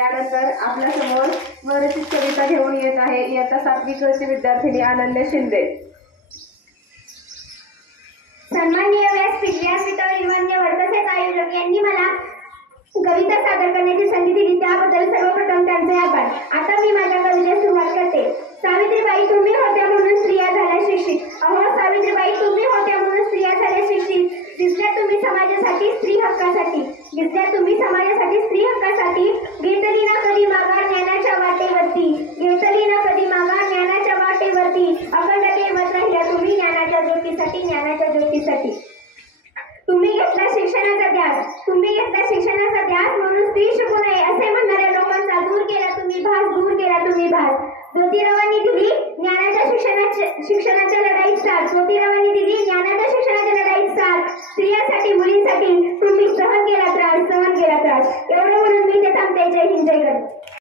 यानंतर आपल्या समोर स्वरचित कविता घेऊन येत आहे इयत्ता 7वी क ची विद्यार्थिनी अनन्या शिंदे। सन्माननीय व्यासपीठ व्यासपीठावरील मान्यवर तसेच आयोजक यांनी मला कविता सादर करण्याची संधी दिली त्याबद्दल सर्वप्रथम त्यांचे आभार। आता मी माझ्या कवितेस सुरुवात करते। सावित्रीबाई तुम्ही होत्या म्हणून स्त्रिया झाल्या शिक्षित। अहो सावित्रीबाई तुम्ही होत्या म्हणून स्त्रिया झाल्या शिक्षित। दिसल्या तुम्ही समाजासाठी स्त्री हक्कासाठी, दिसल्या तुम्ही समाजासाठी स्त्री हक्कासाठी। घेतली ना कधी माघार ज्ञानाच्या वाटेवरती, घेतली ना कधी माघार ज्ञानाच्या वाटेवरती। अखंड ठेवत राहिल्या तुम्ही ज्ञानाच्या ज्योतीसाठी, ज्ञानाच्या ज्योतीसाठी। तुम्ही घेतला शिक्षणाचा ध्यास, तुम्ही घेतला शिक्षणाचा ध्यास म्हणून स्त्री शिकू नये असे म्हणणाऱ्या लोकांचा दूर केला तुम्ही भास, दूर केला तुम्ही भास। ज्योतिरावांनी दिली ज्ञानाच्या शिक्षणाच्या लढाईत साथ, ज्योतिरावांनी दिली ज्ञानाच्या शिक्षणाच्या लढाईत साथ। स्त्रियांसाठी मुलींसाठी तुम्ही सहन केला त्रास, सहन केला त्रास। एवढं म्हणून मी ते थांबते। जय